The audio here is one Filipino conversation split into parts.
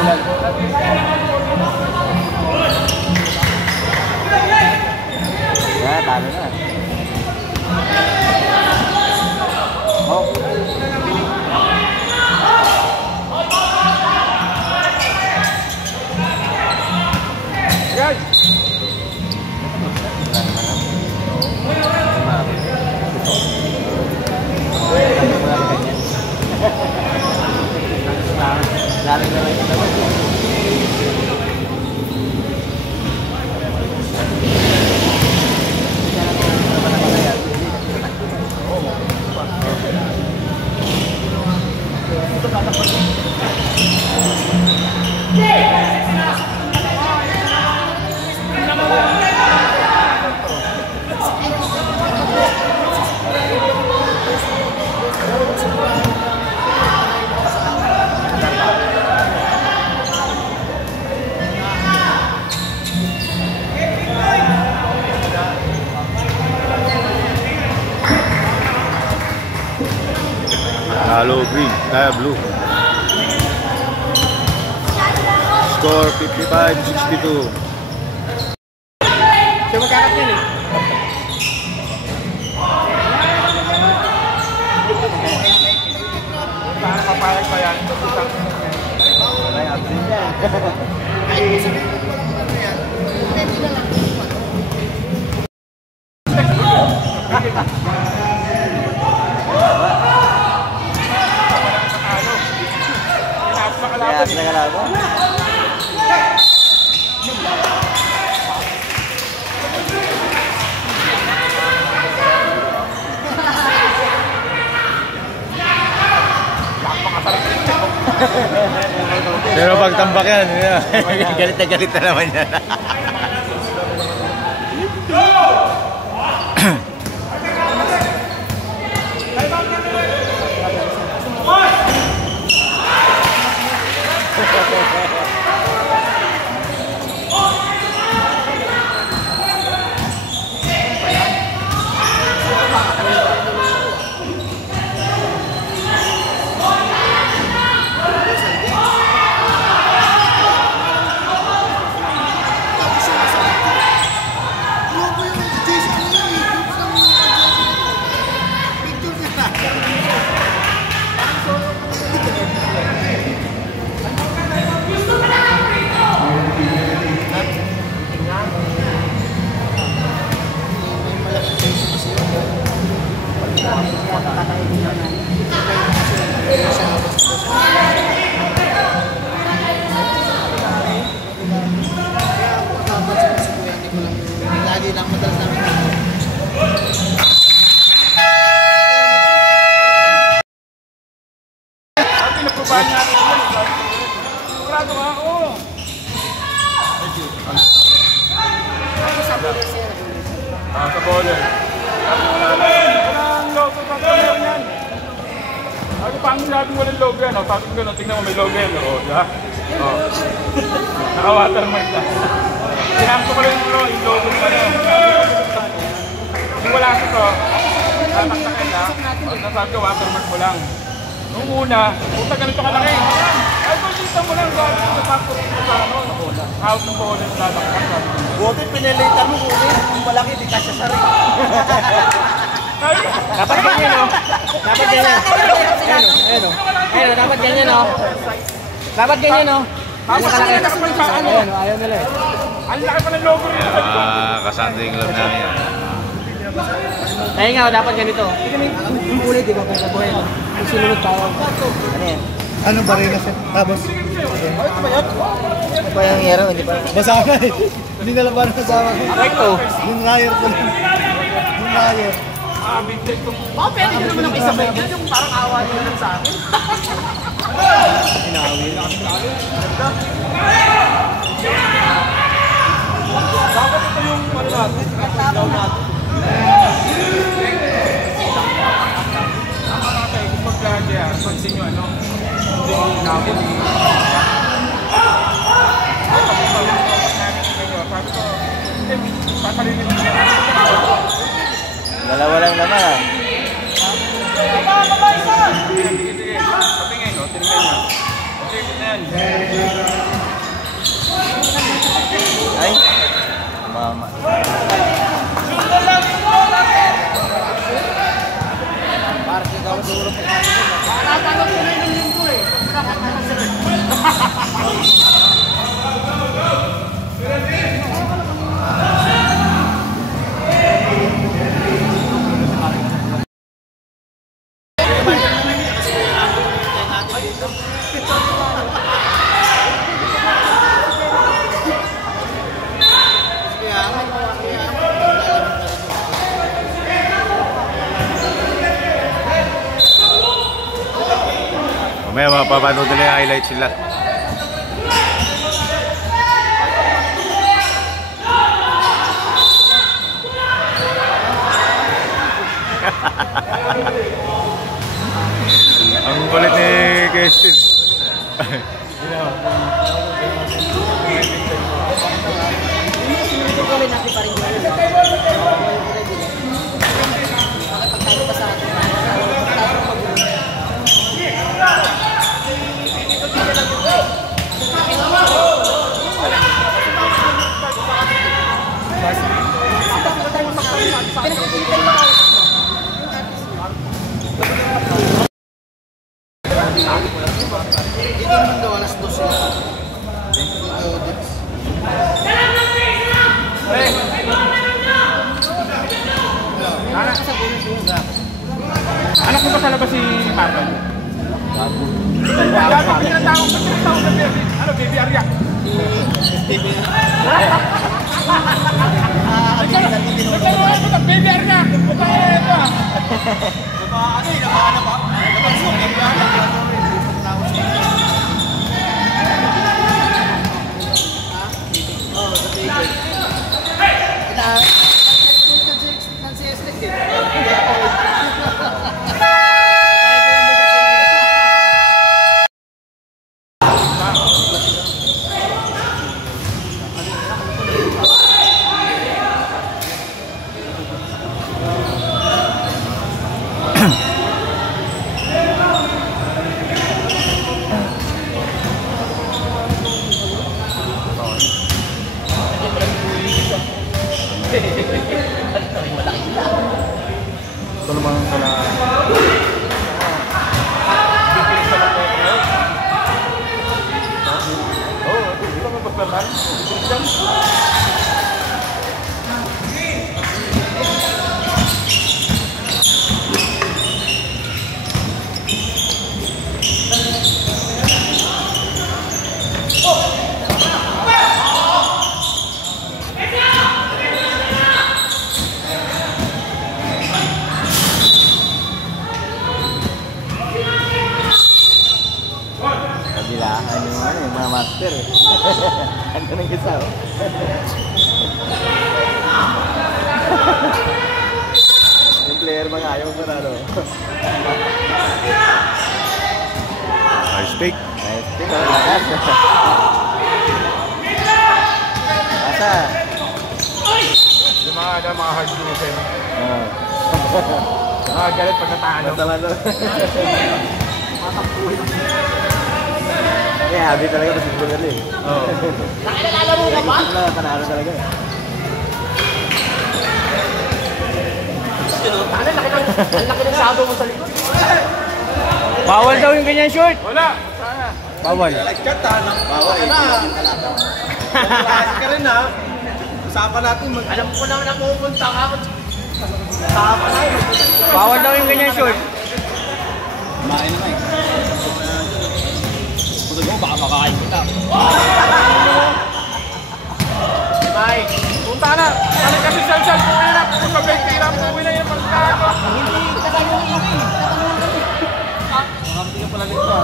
ulan. Yan, talo na. Oh. Yan. Laling na lang ito naman. Halo green, kaya blue. Score 55-62. Siya magkakat yun eh. Para papayag pa yan. May absent yan. Kaya sa kalaban. Pero pag tambak yan, galit na naman yan. Lagi lang madalas namin. Ang pinapubahan natin naman. Sigurado ka, oo. Sa bowler. Sabi mo naman, walang logo pang kamera yan. Sabi pa ang sabi walang logo yan. Sabi ko gano'n, tingnan mo may logo yan. Diba? Naka-watermark na. Sinamto ko lang yung logo pa rin. Kung wala ko to, tataktakin na. Nasabi ko, watermark mo lang. Nung una, puta ganito kalaki. Ay, pagkita mo lang, sabi ko, napakot ko sa ano. Out ng bowler sa tataktakan. Buti pinilitan mo ulit. Kung malaki, di kasya sa rin. Dapat ganyan o. Dapat ganyan. Ayan o. Ayan o, dapat ganyan o. Dapat ganyan o. Ayan o, ayaw nila eh. Ang laki pa ng logo rin. Kasando yung club namin yan. Ayun nga o, dapat ganito. Yung ulit, di ba? Kaya buhay o. Yung sinunod tayo. Ano yan? Anong barina siya? Tapos? Ito ba yung hero? Hindi ba? Basama eh. Hindi na laban kasama ko. Recto. Yung ryer ko lang. Yung ryer. Pwede nyo naman ang isabay dyan. Yung parang awa nyo lang sa akin. Inawi. Dapat ito yung ano natin. Daw natin. Okay, kung pag-lagi yan, pansin nyo ano. Hindi yung inabot. Dalawa lang naman. Sige, sige. Patingin, o. Tingnan nyo. Okay, tingnan. Ay? Mama. Mamaya mapapanood nila yung highlights sila. Ang kulit ni Kestin. Anak mo ba sa labas si Marvel? Bago pinatawag na baby. Ano, baby Arya? Nagkaroon mo ng baby Arya. Ito ah. Ito naman pala. Kabilaan yung ano, yung mga master. Ano nang isa? Yung player mga ayaw mo na, no? Nice pick. Nice pick, oh. Lakas. Asa? Yung mga hard user. Mga galit pag natalo. Basta-basta. Eh, habi talaga basketball ka eh. Oo. Nakilalaro ka ba? Panalo talaga. Ang laki ng sabo mo sa likod. Bawal daw yung ganyan short. Wala. Sana. Bawal. Nagchat ha. Bawal eh. Klase ka rin ha. Usapan natin mag... Alam ko naman na pupunta ka. Bawal daw yung ganyan short. Kumain naman eh. Puto mo, baka makakain kita. Mike. Punta na. Ano kasi sal-sal po na. Kung mabay tira mo na yung pagkakas. Hindi, tatanungin kami. Makapiti ka pala nito ha.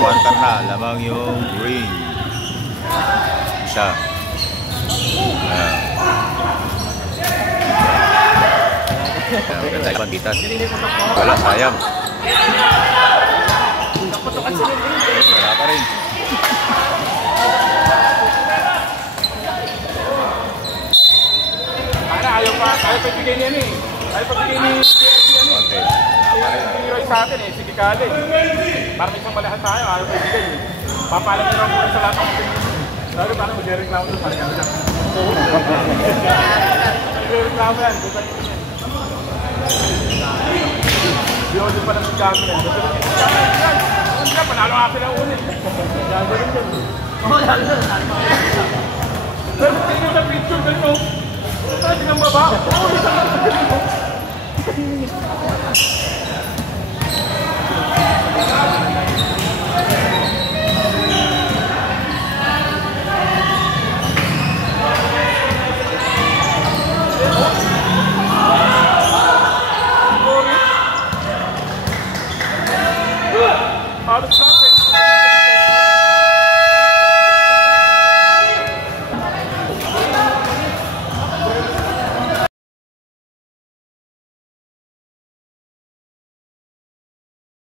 Quarter na, lamang yung green. Isa. Ganda yung banditan. Wala, sayang. Wala pa rin. Ayaw pagbigay niya eh. Ayaw pagbigay ni PRC ano eh. Hindi Roy sa atin eh, sige kali. Parang isang balahan tayo, ayaw pagbigay eh. Papalag nyo lang muna sa lahat ng pinili. Lalo paano mag-reklamo doon, parang gano'n dyan. Mag-reklamo yan, bukan nyo yan. Diyodo pa lang yung gagawin yan. Hindi ka, panalo nga sila una eh. Gagawin yan. Oo, lalo na. Pero tingnan sa picture, gano'n o. Pero tingnan baba. Oo, isang lang sa gano'n o. Out of time.